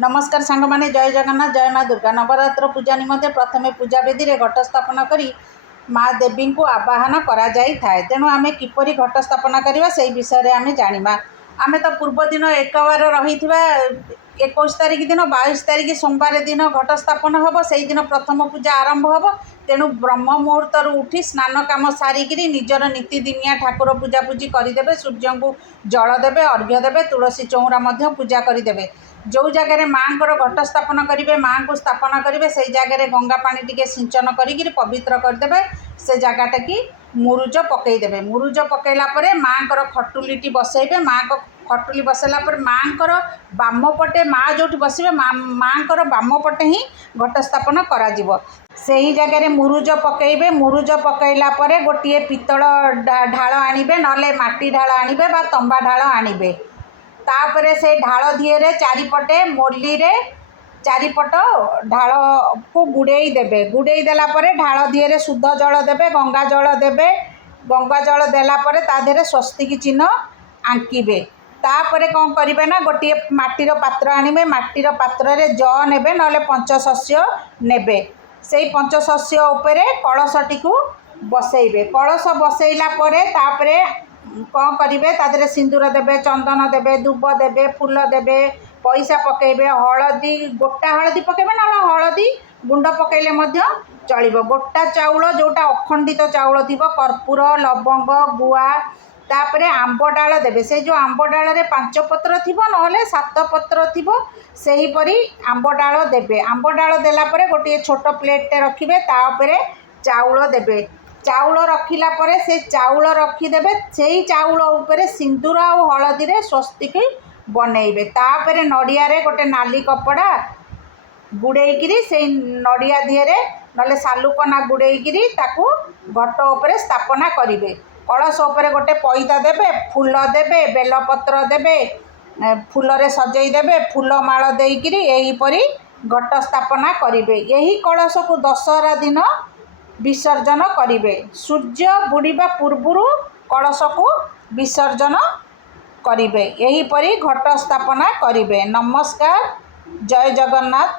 नमस्कार सांग माने जय जगन्नाथ जय माँ दुर्गा। नवरात्र पूजा निमंते प्रथमे पूजा बेदी रे घट स्थापना करी माँ देवी को आवाहन करा जाई थाए। तेणु आमे किपरि घट स्थापना करवा से विषय आमे जानिबा। आमे तो पूर्व दिन एक बार रही 21 तारिख दिन 22 तारिख सोमवार दिन घट स्थापना हम से दिन प्रथम पूजा आरंभ हम। तेणु ब्रह्म मुहूर्त उठी स्नान काम सारिक निजर नीतिदिनिया ठाकुर पूजा पूजी करदे। सूर्य को जल देवे अर्घ्य देवे तुलसी चौरा पूजा करदे। जो जगार माँ को घट स्थापना करेंगे माँ को स्थापना करेंगे से जगह गंगा पानी टिके सिंचन करी पवित्र करदे। से जगटा कि मुरुज पकईदे। मुरुज पकईला माँ को खटुली बसैबे। माँ को खटुली बसैला माँ को बाम पटे माँ जो बसवे माँ को बाम पटे ही घट स्थापना करा से ही जगह मुरुज पकईबे। मुरुज पकईला गोटे पितल ढाल आणिबे नले माटी ढाल आणिबे बा तंबा ढाल आणिबे। तापरे से ढाल दिए चारिपटे मोली रे चारिपट ढाल को गुड़े देवे। गुड़े देला ढाल दिए शुद्ध जल देवे गंगा जल देवे। गंगा जल देला ता देहरे स्वस्तिक चिन्ह आंकिबे। तापरे कौन करेंगे ना गोटे माटीर पात्र आणिबे। माटीर पात्र रे ज नेबे नले पंचशस्य नेबे। से पंचशस्य उपरे कलशटी को बसैबे। कलश बसैला तापरे कौन करेंगे तादे सिंदूर देवे चंदन देवे दुब देवे फूल देवे पैसा पकेबे। हलदी गोटा हलदी पकेबे ना हलदी गुंड पकेले चलो। गोटा चाउल जोटा अखंडित चाउल थी कर्पूर लवंग गुआ तापरे आंब डाल देवे। से जो आंब डाल रे 5 पत्र थी ना 7 पत्र थी सेहीपरी आंब डाल देवे। आंब डाल देला गोटे छोट प्लेटे रखिए तापरे चाउल देवे। चाउल रखिला से चाउल रखीदे से चाउल उपरे सिंदूर और हलदी रे स्वस्तिक बनइबे। तापरे नड़िया रे गोटे नाली कपड़ा गुड़ेकी से नड़िया दिहरे नले सालुकना गुड़ेकी ताकू घट उपरे स्थापना करेंगे। कलश उपरे गोटे पैता देवे फूल देवे बेलपत्र देवे फूल रे सजई देवे फूल माल देइकिरी एहीपरी घट स्थापना करेंगे। यही कलश को दशहरा दिन विसर्जन करेंगे। सूर्य बुड़ीबा पूर्व कलश को विसर्जन करेंगे। यहीपरी घट स्थापना करेंगे। नमस्कार जय जगन्नाथ।